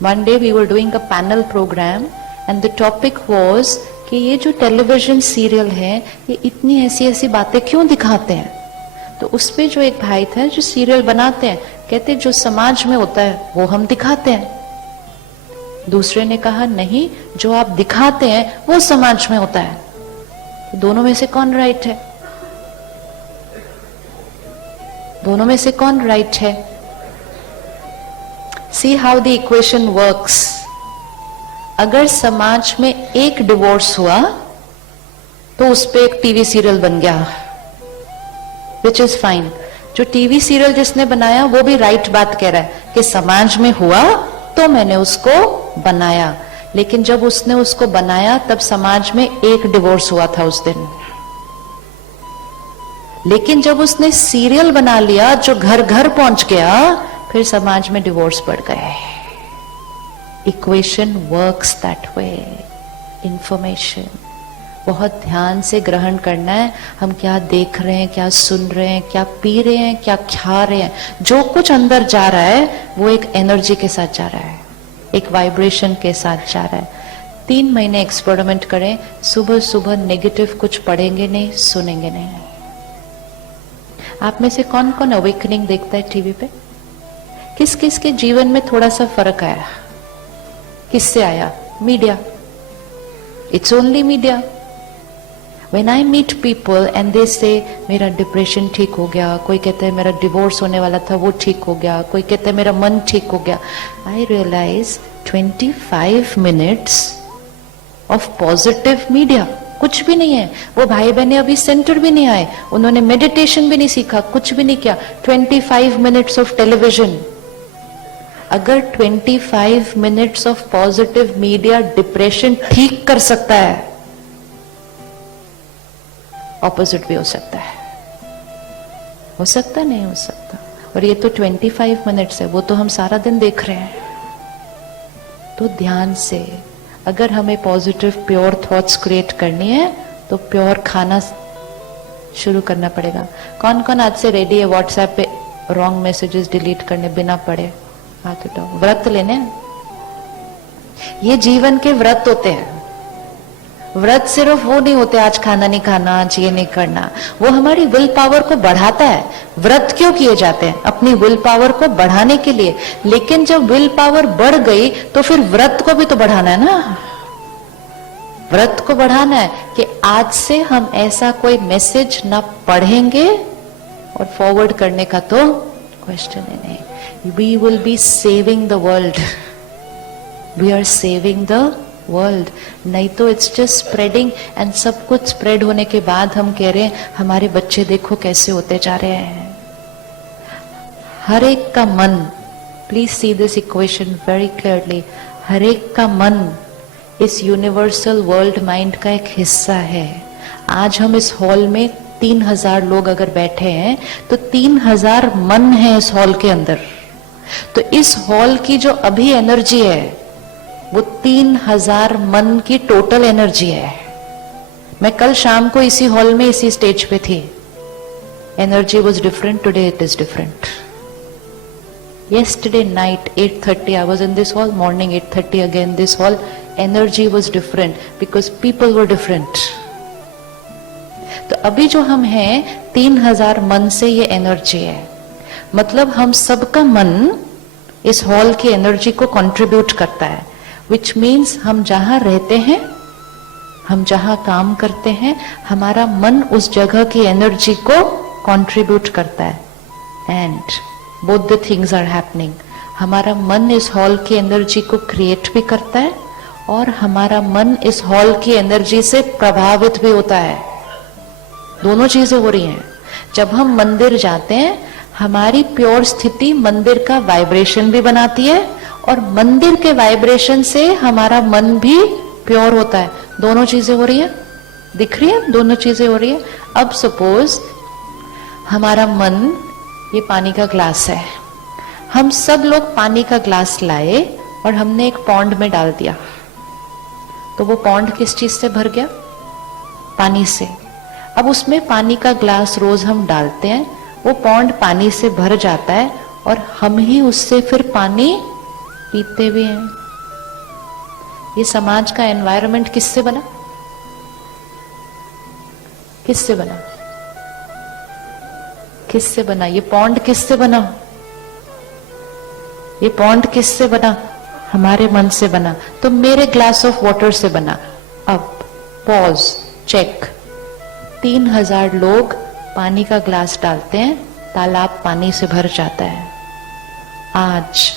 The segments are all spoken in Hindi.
One day we were doing a panel program and the topic was कि ये जो टेलीविजन सीरियल है ये इतनी ऐसी ऐसी बातें क्यों दिखाते हैं। तो उस पे जो एक भाई था जो सीरियल बनाते हैं, कहते जो समाज में होता है वो हम दिखाते हैं। दूसरे ने कहा नहीं, जो आप दिखाते हैं वो समाज में होता है। तो दोनों में से कौन राइट है? दोनों में से कौन राइट है? See how the equation works. अगर समाज में एक डिवोर्स हुआ तो उस पे एक टीवी सीरियल बन गया, विच इज फाइन। जो टीवी सीरियल जिसने बनाया वो भी राइट बात कह रहा है कि समाज में हुआ तो मैंने उसको बनाया, लेकिन जब उसने उसको बनाया तब समाज में एक डिवोर्स हुआ था उस दिन। लेकिन जब उसने सीरियल बना लिया जो घर घर पहुंच गया, फिर समाज में डिवोर्स बढ़ गए। Equation works that way. Information बहुत ध्यान से ग्रहण करना है। हम क्या देख रहे हैं, क्या सुन रहे हैं, क्या पी रहे हैं, क्या खा रहे हैं, जो कुछ अंदर जा रहा है वो एक एनर्जी के साथ जा रहा है, एक वाइब्रेशन के साथ जा रहा है। 3 महीने एक्सपेरिमेंट करें, सुबह सुबह नेगेटिव कुछ पढ़ेंगे नहीं, सुनेंगे नहीं। आप में से कौन कौन अवेकनिंग देखता है टीवी पे? किस किस के जीवन में थोड़ा सा फर्क आया? किससे आया? Media. It's only media. When I meet people and they say मेरा डिप्रेशन ठीक हो गया, कोई कहता है मेरा डिवोर्स होने वाला था वो ठीक हो गया, कोई कहता है मेरा मन ठीक हो गया, I realize 25 minutes of positive media कुछ भी नहीं है। वो भाई बहने अभी सेंटर भी नहीं आए, उन्होंने मेडिटेशन भी नहीं सीखा, कुछ भी नहीं किया। 25 minutes ऑफ टेलीविजन। अगर 25 minutes of positive media depression ठीक कर सकता है, ऑपोजिट भी हो सकता है। हो सकता नहीं हो सकता। और ये तो 25 मिनट्स है, वो तो हम सारा दिन देख रहे हैं। तो ध्यान से, अगर हमें पॉजिटिव प्योर थॉट्स क्रिएट करनी है तो प्योर खाना शुरू करना पड़ेगा। कौन कौन आज से रेडी है व्हाट्सएप पे रॉन्ग मैसेजेस डिलीट करने बिना पढ़े? हाथ उठाओ। व्रत लेने, ये जीवन के व्रत होते हैं। व्रत सिर्फ वो नहीं होते आज खाना नहीं खाना, आज ये नहीं करना, वो हमारी विल पावर को बढ़ाता है। व्रत क्यों किए जाते हैं? अपनी विल पावर को बढ़ाने के लिए। लेकिन जब विल पावर बढ़ गई तो फिर व्रत को भी तो बढ़ाना है ना। व्रत को बढ़ाना है कि आज से हम ऐसा कोई मैसेज ना पढ़ेंगे, और फॉरवर्ड करने का तो क्वेश्चन ही नहीं। We will be saving the world. We are saving the world. नहीं तो इट्स जस्ट स्प्रेडिंग, एंड सब कुछ स्प्रेड होने के बाद हम कह रहे हैं हमारे बच्चे देखो कैसे होते जा रहे हैं। हर एक का मन, please see this equation very clearly, हर एक का मन इस यूनिवर्सल वर्ल्ड माइंड का एक हिस्सा है। आज हम इस हॉल में 3000 लोग अगर बैठे हैं तो 3000 मन है इस हॉल के अंदर। तो इस हॉल की जो अभी एनर्जी है वो 3000 मन की टोटल एनर्जी है। मैं कल शाम को इसी हॉल में इसी स्टेज पे थी। Energy was different, today it is different. Yesterday night 8:30 I was in this hall, morning 8:30 again this hall. Energy was different because people were different. तो अभी जो हम हैं 3000 मन से ये एनर्जी है। मतलब हम सबका मन इस हॉल की एनर्जी को कंट्रीब्यूट करता है, विच मीन्स हम जहां रहते हैं, हम जहां काम करते हैं, हमारा मन उस जगह की एनर्जी को कंट्रीब्यूट करता है। And both the things are happening. हमारा मन इस हॉल की एनर्जी को क्रिएट भी करता है और हमारा मन इस हॉल की एनर्जी से प्रभावित भी होता है। दोनों चीजें हो रही हैं। जब हम मंदिर जाते हैं, हमारी प्योर स्थिति मंदिर का वाइब्रेशन भी बनाती है और मंदिर के वाइब्रेशन से हमारा मन भी प्योर होता है। दोनों चीजें हो रही है, दिख रही है, दोनों चीजें हो रही है। अब सपोज हमारा मन, ये पानी का ग्लास है, हम सब लोग पानी का ग्लास लाए और हमने एक पॉन्ड में डाल दिया, तो वो पॉन्ड किस चीज से भर गया? पानी से। अब उसमें पानी का ग्लास रोज हम डालते हैं, वो पॉन्ड पानी से भर जाता है और हम ही उससे फिर पानी पीते भी हैं। ये समाज का एनवायरनमेंट किससे बना? किससे बना? किससे बना? ये पॉन्ड किससे बना? ये पॉन्ड किससे बना? हमारे मन से बना। तो मेरे ग्लास ऑफ वाटर से बना। अब पॉज, चेक। 3000 लोग पानी का ग्लास डालते हैं, तालाब पानी से भर जाता है। आज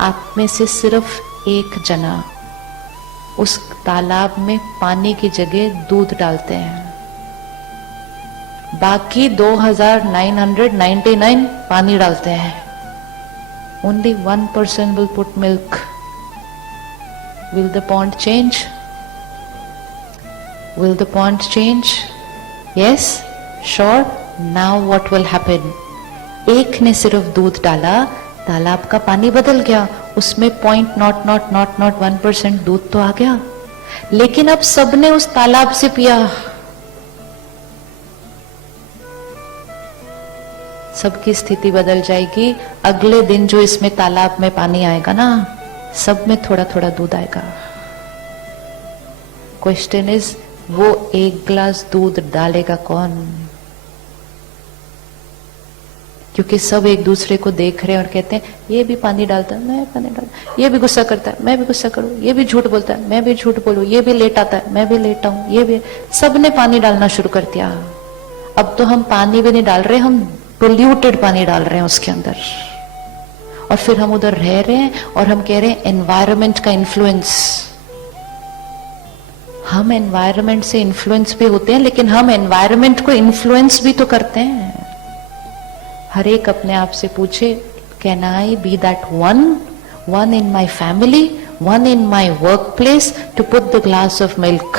आप में से सिर्फ एक जना उस तालाब में पानी की जगह दूध डालते हैं, बाकी 2999 पानी डालते हैं। Only 1% will put milk. Will the pond change? Will the pond change? Yes? Sure? Now what will happen? एक ने सिर्फ दूध डाला, तालाब का पानी बदल गया, उसमें 0.0001% दूध तो आ गया, लेकिन अब सबने उस तालाब से पिया। सबकी स्थिति बदल जाएगी। अगले दिन जो इसमें तालाब में पानी आएगा ना, सब में थोड़ा थोड़ा दूध आएगा। क्वेश्चन इज, वो एक गिलास दूध डालेगा कौन? क्योंकि सब एक दूसरे को देख रहे हैं और कहते हैं ये भी पानी डालता है, मैं पानी डालता, ये भी गुस्सा करता है, मैं भी गुस्सा करूं, ये भी झूठ बोलता है, मैं भी झूठ बोलूं, ये भी लेट आता है, मैं भी लेट आऊं, ये भी। सबने पानी डालना शुरू कर दिया। अब तो हम पानी भी नहीं डाल रहे, हम पोल्यूटेड पानी डाल रहे हैं उसके अंदर, और फिर हम उधर रह रहे हैं और हम कह रहे हैं एनवायरनमेंट का इन्फ्लुएंस। हम एनवायरनमेंट से इन्फ्लुएंस भी होते हैं, लेकिन हम एनवायरनमेंट को इन्फ्लुएंस भी तो करते हैं। हर एक अपने आप से पूछे, can I be that one in my family, one in my workplace to put the glass of milk,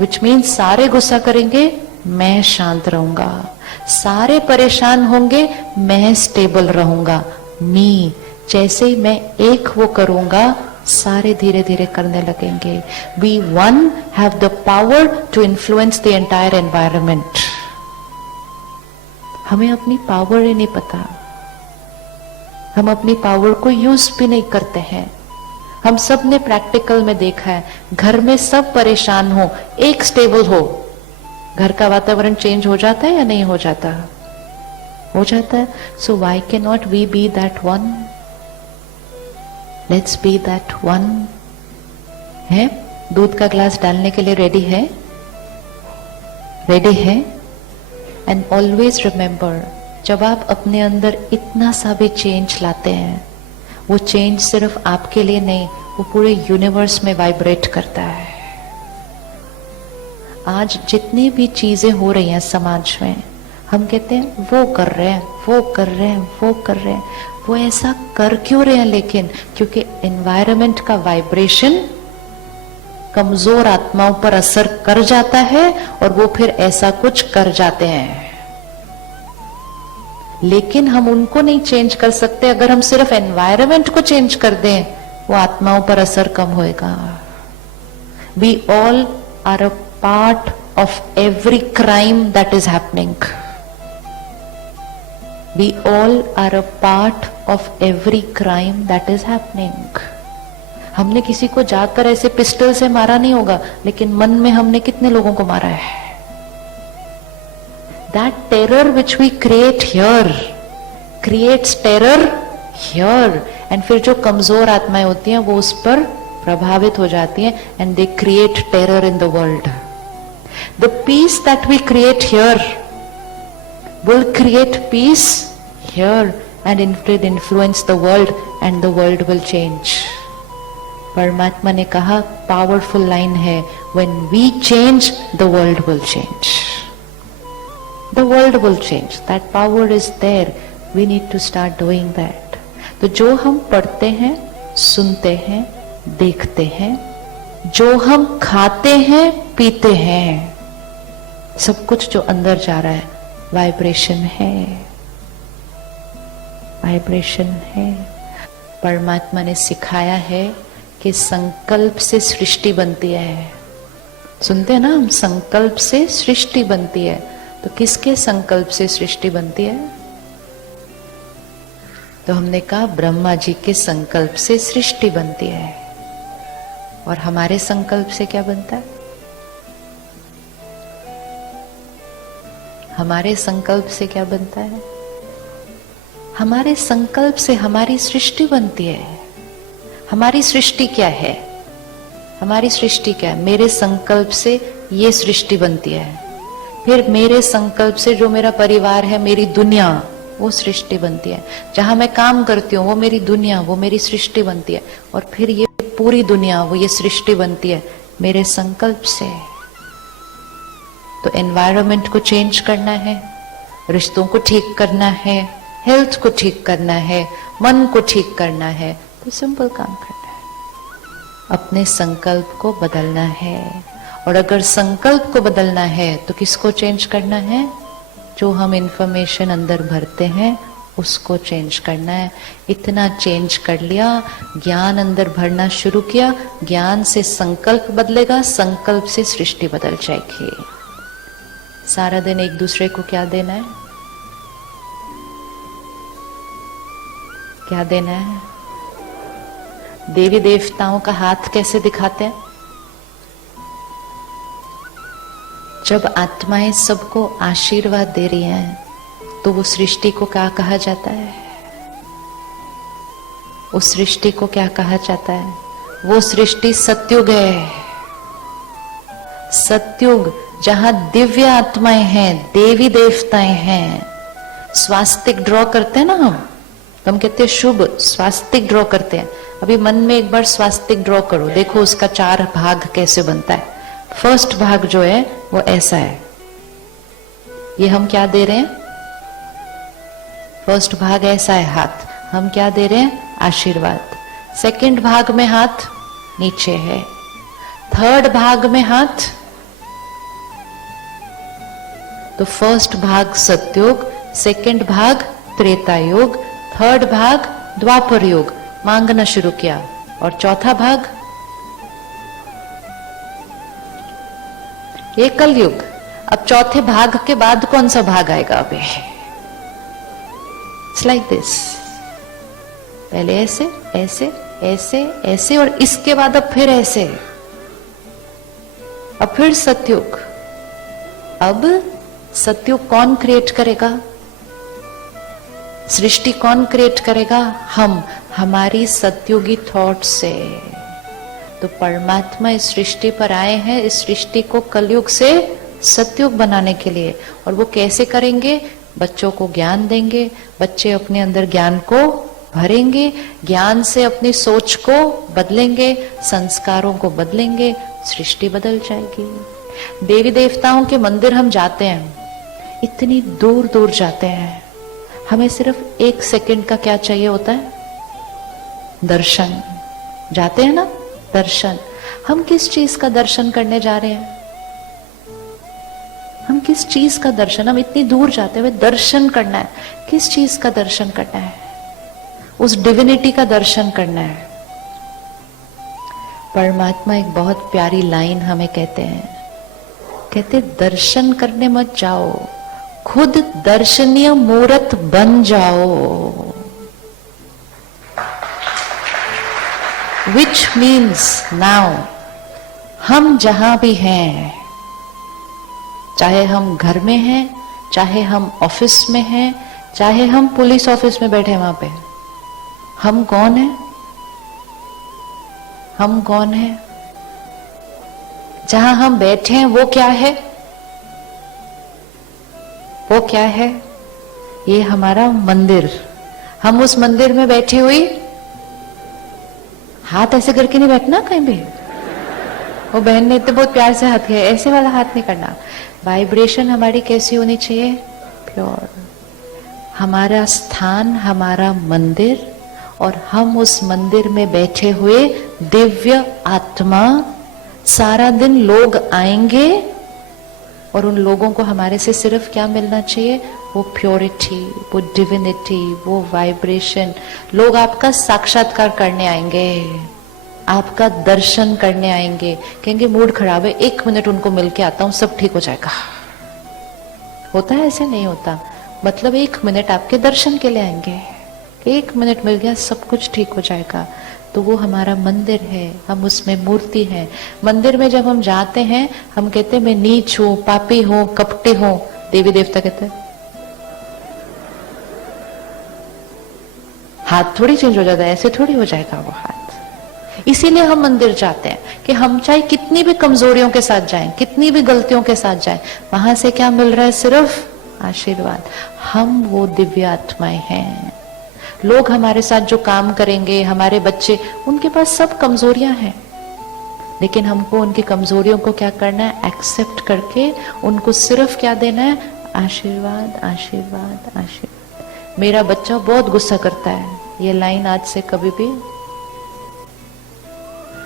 which means सारे गुस्सा करेंगे, मैं शांत रहूंगा, सारे परेशान होंगे, मैं स्टेबल रहूंगा। मी, जैसे ही मैं एक वो करूंगा, सारे धीरे धीरे करने लगेंगे। We one have the power to influence the entire environment. हमें अपनी पावर ही नहीं पता, हम अपनी पावर को यूज भी नहीं करते हैं। हम सब ने प्रैक्टिकल में देखा है, घर में सब परेशान हो, एक स्टेबल हो, घर का वातावरण चेंज हो जाता है या नहीं हो जाता? हो जाता है। So why can not we be that one? Let's be that one. है? दूध का ग्लास डालने के लिए रेडी है? रेडी है? एंड ऑलवेज रिमेंबर, जब आप अपने अंदर इतना सा भी चेंज लाते हैं, वो चेंज सिर्फ आपके लिए नहीं, वो पूरे यूनिवर्स में वाइब्रेट करता है। आज जितनी भी चीजें हो रही हैं समाज में, हम कहते हैं वो कर रहे हैं, वो कर रहे हैं, वो कर रहे हैं। वो ऐसा कर क्यों रहे हैं? लेकिन क्योंकि एनवायरनमेंट का वाइब्रेशन कमजोर आत्माओं पर असर कर जाता है और वो फिर ऐसा कुछ कर जाते हैं। लेकिन हम उनको नहीं चेंज कर सकते। अगर हम सिर्फ एनवायरनमेंट को चेंज कर दें, वो आत्माओं पर असर कम होएगा। We all are a part of every crime that is happening. We all are a part of every crime that is happening. हमने किसी को जाकर ऐसे पिस्टल से मारा नहीं होगा, लेकिन मन में हमने कितने लोगों को मारा है? That terror which we create here creates terror here. And फिर जो कमजोर आत्माएं होती हैं वो उस पर प्रभावित हो जाती हैं, and they create terror in the world. The peace that we create here will create peace here and influence the world, and the world will change. परमात्मा ने कहा, पावरफुल लाइन है, when we change, the world will change. The world will change. That power is there. We need to start doing that. तो जो हम पढ़ते हैं, सुनते हैं, देखते हैं, जो हम खाते हैं, पीते हैं, सब कुछ जो अंदर जा रहा है वाइब्रेशन है, वाइब्रेशन है। परमात्मा ने सिखाया है कि संकल्प से सृष्टि बनती है। सुनते हैं ना हम, संकल्प से सृष्टि बनती है। तो किसके संकल्प से सृष्टि बनती है? तो हमने कहा ब्रह्मा जी के संकल्प से सृष्टि बनती है, और हमारे संकल्प से क्या बनता है? हमारे संकल्प से क्या बनता है? हमारे संकल्प से हमारी सृष्टि बनती है। हमारी सृष्टि क्या है? हमारी सृष्टि क्या है? मेरे संकल्प से ये सृष्टि बनती है, फिर मेरे संकल्प से जो मेरा परिवार है, मेरी दुनिया, वो सृष्टि बनती है। जहां मैं काम करती हूँ वो मेरी दुनिया, वो मेरी सृष्टि बनती है, और फिर ये पूरी दुनिया, वो ये सृष्टि बनती है मेरे संकल्प से। तो एनवायरनमेंट को चेंज करना है, रिश्तों को ठीक करना है, हेल्थ को ठीक करना है, मन को ठीक करना है, तो सिंपल काम करना है, अपने संकल्प को बदलना है। और अगर संकल्प को बदलना है तो किसको चेंज करना है? जो हम इंफॉर्मेशन अंदर भरते हैं उसको चेंज करना है। इतना चेंज कर लिया, ज्ञान अंदर भरना शुरू किया, ज्ञान से संकल्प बदलेगा, संकल्प से सृष्टि बदल जाएगी। सारा दिन एक दूसरे को क्या देना है? क्या देना है? देवी देवताओं का हाथ कैसे दिखाते हैं? जब आत्माएं सबको आशीर्वाद दे रही हैं तो वो सृष्टि को क्या कहा जाता है? उस सृष्टि को क्या कहा जाता है? वो सृष्टि सतयुग है। सतयुग जहां दिव्य आत्माएं हैं, देवी देवताएं हैं। स्वास्तिक ड्रॉ करते हैं ना हम, तो हम कहते हैं शुभ, स्वास्तिक ड्रॉ करते हैं। अभी मन में एक बार स्वास्तिक ड्रॉ करो, देखो उसका 4 भाग कैसे बनता है। फर्स्ट भाग जो है वो ऐसा है, ये हम क्या दे रहे हैं? फर्स्ट भाग ऐसा है हाथ, हम क्या दे रहे हैं? आशीर्वाद। सेकंड भाग में हाथ नीचे है, थर्ड भाग में हाथ, तो फर्स्ट भाग सतयुग, सेकंड भाग त्रेता युग, थर्ड भाग द्वापर युग, मांगना शुरू किया, और चौथा भाग ये कलयुग। अब चौथे भाग के बाद कौन सा भाग आएगा? अबे इट्स लाइक दिस, पहले ऐसे ऐसे ऐसे ऐसे, और इसके बाद अब फिर ऐसे, अब फिर सतयुग। अब सतयुग कौन क्रिएट करेगा? सृष्टि कौन क्रिएट करेगा? हम, हमारी सतयुगी थॉट से। तो परमात्मा इस सृष्टि पर आए हैं, इस सृष्टि को कलयुग से सतयुग बनाने के लिए। और वो कैसे करेंगे? बच्चों को ज्ञान देंगे, बच्चे अपने अंदर ज्ञान को भरेंगे, ज्ञान से अपनी सोच को बदलेंगे, संस्कारों को बदलेंगे, सृष्टि बदल जाएगी। देवी देवताओं के मंदिर हम जाते हैं, इतनी दूर दूर जाते हैं, हमें सिर्फ 1 सेकंड का क्या चाहिए होता है? दर्शन। जाते हैं ना, दर्शन। हम किस चीज का दर्शन करने जा रहे हैं? हम किस चीज का दर्शन? हम इतनी दूर जाते हुए दर्शन करना है, किस चीज का दर्शन करना है? उस डिविनिटी का दर्शन करना है। परमात्मा एक बहुत प्यारी लाइन हमें कहते हैं, कहते दर्शन करने मत जाओ, खुद दर्शनीय मूर्त बन जाओ। Which means now, हम जहां भी हैं, चाहे हम घर में हैं, चाहे हम ऑफिस में हैं, चाहे हम पुलिस ऑफिस में बैठे हैं, वहां पे हम कौन हैं? हम कौन हैं? जहां हम बैठे हैं वो क्या है? वो क्या है? ये हमारा मंदिर। हम उस मंदिर में बैठे हुई, हाथ ऐसे करके नहीं बैठना कहीं भी। वो बहन ने इतने बहुत प्यार से हाथ किया, ऐसे वाला हाथ नहीं करना। वाइब्रेशन हमारी कैसी होनी चाहिए? प्योर। हमारा स्थान, हमारा मंदिर, और हम उस मंदिर में बैठे हुए दिव्य आत्मा। सारा दिन लोग आएंगे और उन लोगों को हमारे से सिर्फ क्या मिलना चाहिए? वो प्योरिटी, वो डिविनिटी, वो वाइब्रेशन। लोग आपका साक्षात्कार करने आएंगे, आपका दर्शन करने आएंगे, कहेंगे मूड खराब है, 1 मिनट उनको मिलके आता हूं, सब ठीक हो जाएगा। होता है? ऐसे नहीं होता। मतलब 1 मिनट आपके दर्शन के लिए आएंगे, 1 मिनट मिल गया, सब कुछ ठीक हो जाएगा। तो वो हमारा मंदिर है, हम उसमें मूर्ति है। मंदिर में जब हम जाते हैं, हम कहते हैं मैं नीच हूं, पापी हूं, कपटी हूं। देवी देवता कहते हैं, हाथ थोड़ी चेंज हो जाता है, ऐसे थोड़ी हो जाएगा वो हाथ। इसीलिए हम मंदिर जाते हैं कि हम चाहे कितनी भी कमजोरियों के साथ जाएं, कितनी भी गलतियों के साथ जाएं, वहां से क्या मिल रहा है? सिर्फ आशीर्वाद। हम वो दिव्य आत्माएं हैं। लोग हमारे साथ जो काम करेंगे, हमारे बच्चे, उनके पास सब कमजोरियां हैं, लेकिन हमको उनकी कमजोरियों को क्या करना है? एक्सेप्ट करके उनको सिर्फ क्या देना है? आशीर्वाद, आशीर्वाद, आशीर्वाद। मेरा बच्चा बहुत गुस्सा करता है, ये लाइन आज से कभी भी,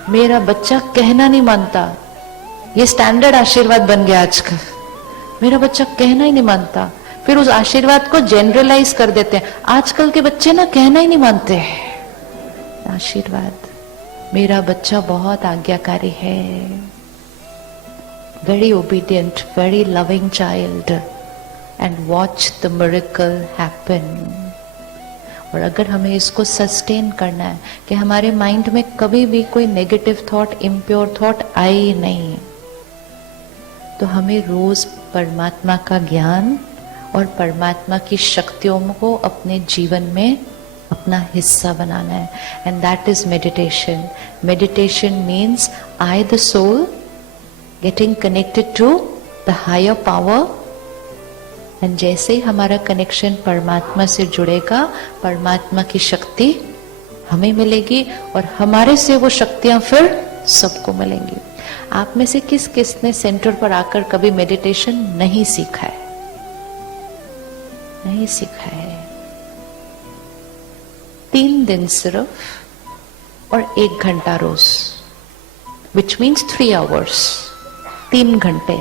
मेरा बच्चा कहना नहीं मानता, ये स्टैंडर्ड आशीर्वाद बन गया आजकल। मेरा बच्चा कहना ही नहीं मानता, फिर उस आशीर्वाद को जनरलाइज कर देते हैं। आजकल के बच्चे ना कहना ही नहीं मानते। आशीर्वाद, मेरा बच्चा बहुत आज्ञाकारी है, very obedient, very loving child, and watch the miracle happen. और अगर हमें इसको सस्टेन करना है कि हमारे माइंड में कभी भी कोई नेगेटिव थॉट, इम्प्योर थॉट आए ही नहीं, तो हमें रोज परमात्मा का ज्ञान और परमात्मा की शक्तियों को अपने जीवन में अपना हिस्सा बनाना है। And that is meditation. Meditation means I the soul getting connected to the higher power. And जैसे ही हमारा कनेक्शन परमात्मा से जुड़ेगा, परमात्मा की शक्ति हमें मिलेगी और हमारे से वो शक्तियां फिर सबको मिलेंगी। आप में से किस किस ने सेंटर पर आकर कभी मेडिटेशन नहीं सीखा है? नहीं सीखा है। 3 दिन सिर्फ और 1 घंटा रोज, विच मीन्स 3 आवर्स। 3 घंटे,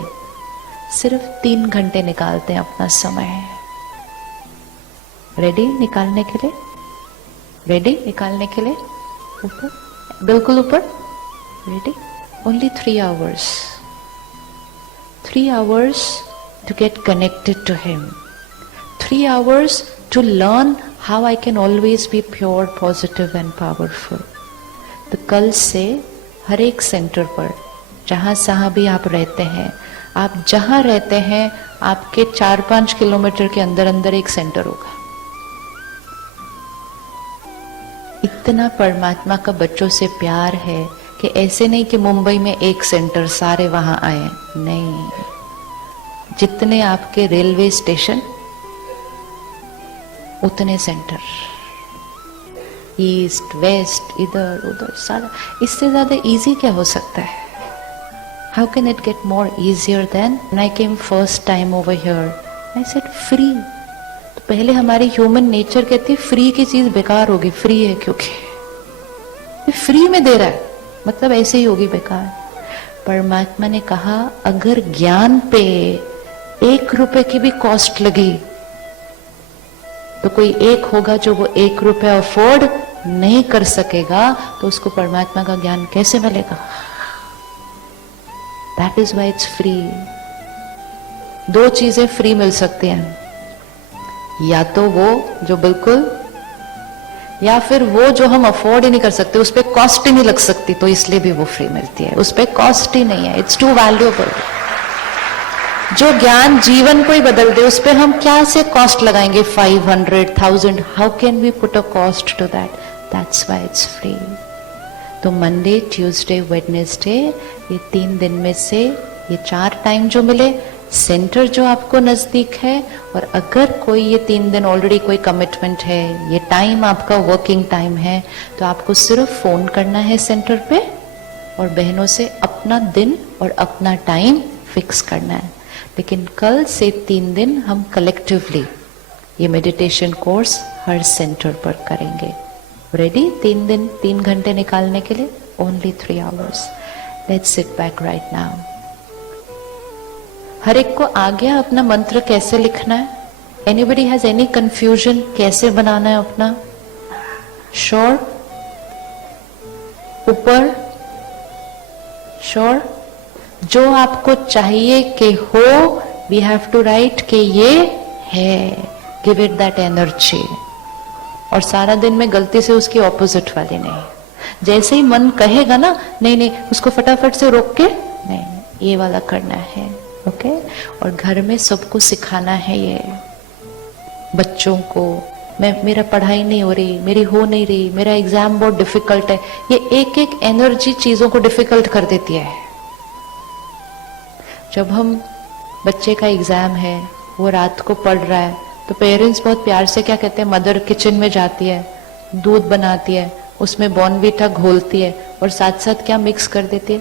सिर्फ 3 घंटे निकालते हैं अपना समय। रेडी निकालने के लिए? रेडी निकालने के लिए? ऊपर, बिल्कुल ऊपर। Ready? Only 3 hours. 3 hours to get connected to Him. 3 hours to learn how I can always be pure, positive and powerful. तो कल से हर एक सेंटर पर, जहां भी आप रहते हैं, आप जहां रहते हैं, आपके 4-5 किलोमीटर के अंदर अंदर एक सेंटर होगा। इतना परमात्मा का बच्चों से प्यार है कि ऐसे नहीं कि मुंबई में एक सेंटर, सारे वहां आए, नहीं। जितने आपके रेलवे स्टेशन, उतने सेंटर, ईस्ट वेस्ट, इधर उधर सारा। इससे ज्यादा इजी क्या हो सकता है? How can it get more easier than when I came first time over here, I said free. तो पहले हमारी ह्यूमन नेचर कहती है फ्री की चीज बेकार होगी, फ्री है क्योंकि फ्री में दे रहा है, मतलब ऐसे ही होगी बेकार। परमात्मा ने कहा अगर ज्ञान पे 1 रुपए की भी कॉस्ट लगी, तो कोई एक होगा जो वो 1 रुपया अफोर्ड नहीं कर सकेगा, तो उसको परमात्मा का ज्ञान कैसे मिलेगा? That is why it's free. 2 चीजें फ्री मिल सकती हैं, या तो वो जो बिल्कुल, या फिर वो जो हम अफोर्ड ही नहीं कर सकते, उस पर कॉस्ट ही नहीं लग सकती, तो इसलिए भी वो फ्री मिलती है। उस पर कॉस्ट ही नहीं है, इट्स टू वैल्यूएबल। जो ज्ञान जीवन को ही बदल दे, उस पर हम क्या से कॉस्ट लगाएंगे? 500,000, how can we put a cost to that? That's why it's free. तो मंडे, ट्यूसडे, वेडनेसडे, ये 3 दिन में से ये 4 टाइम जो मिले, सेंटर जो आपको नजदीक है, और अगर कोई ये 3 दिन ऑलरेडी कोई कमिटमेंट है, ये टाइम आपका वर्किंग टाइम है, तो आपको सिर्फ फोन करना है सेंटर पे और बहनों से अपना दिन और अपना टाइम फिक्स करना है। लेकिन कल से 3 दिन हम कलेक्टिवली ये मेडिटेशन कोर्स हर सेंटर पर करेंगे। रेडी? 3 दिन 3 घंटे निकालने के लिए, only 3 hours. Let's sit back right now. हर एक को आ गया अपना मंत्र कैसे लिखना है? एनीबडी हैज एनी कंफ्यूजन कैसे बनाना है अपना? श्योर? ऊपर? श्योर? जो आपको चाहिए कि हो, वी हैव टू राइट कि ये है। Give it that energy. और सारा दिन में गलती से उसकी ऑपोजिट वाली नहीं। जैसे ही मन कहेगा ना नहीं नहीं, उसको फटाफट से रोक के नहीं ये वाला करना है। ओके, और घर में सबको सिखाना है ये, बच्चों को। मेरा पढ़ाई नहीं हो रही, मेरी हो नहीं रही, मेरा एग्जाम बहुत डिफिकल्ट है, ये एक एक एनर्जी चीजों को डिफिकल्ट कर देती है। जब हम बच्चे का एग्जाम है, वो रात को पढ़ रहा है, तो पेरेंट्स बहुत प्यार से क्या कहते हैं, मदर किचन में जाती है, दूध बनाती है, उसमें बॉर्नवीटा घोलती है और साथ साथ क्या मिक्स कर देती है,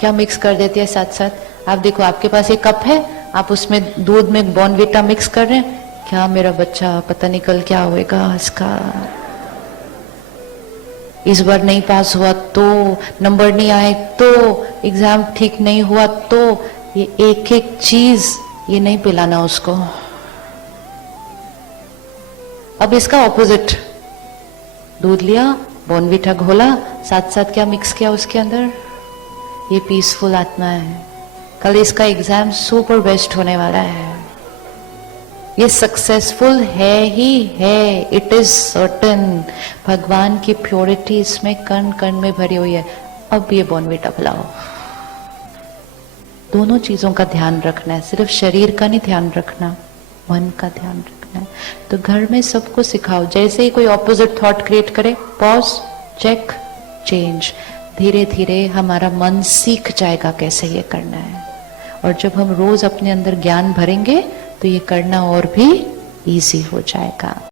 क्या मिक्स कर देती है साथ साथ। आप देखो, आपके पास एक कप है, आप उसमें दूध में बॉर्नवीटा मिक्स कर रहे हैं, क्या मेरा बच्चा पता नहीं कल क्या होएगा इसका, इस बार नहीं पास हुआ तो, नंबर नहीं आए तो, एग्जाम ठीक नहीं हुआ तो, ये एक एक चीज ये नहीं पिलाना उसको। अब इसका ऑपोजिट, दूध लिया, बॉर्नवीटा घोला, साथ साथ क्या मिक्स किया उसके अंदर, ये पीसफुल आत्मा है, कल इसका एग्जाम सुपर बेस्ट होने वाला है, ये सक्सेसफुल है ही है, इट इज सर्टन। भगवान की प्योरिटी इसमें कण कण में भरी हुई है। अब ये बॉर्नवीटा पिलाओ। दोनों चीजों का ध्यान रखना है, सिर्फ शरीर का नहीं ध्यान रखना, मन का ध्यान रखना है। तो घर में सबको सिखाओ, जैसे ही कोई ऑपोजिट थॉट क्रिएट करे, पॉज, चेक, चेंज। धीरे धीरे हमारा मन सीख जाएगा कैसे ये करना है, और जब हम रोज अपने अंदर ज्ञान भरेंगे तो ये करना और भी इजी हो जाएगा।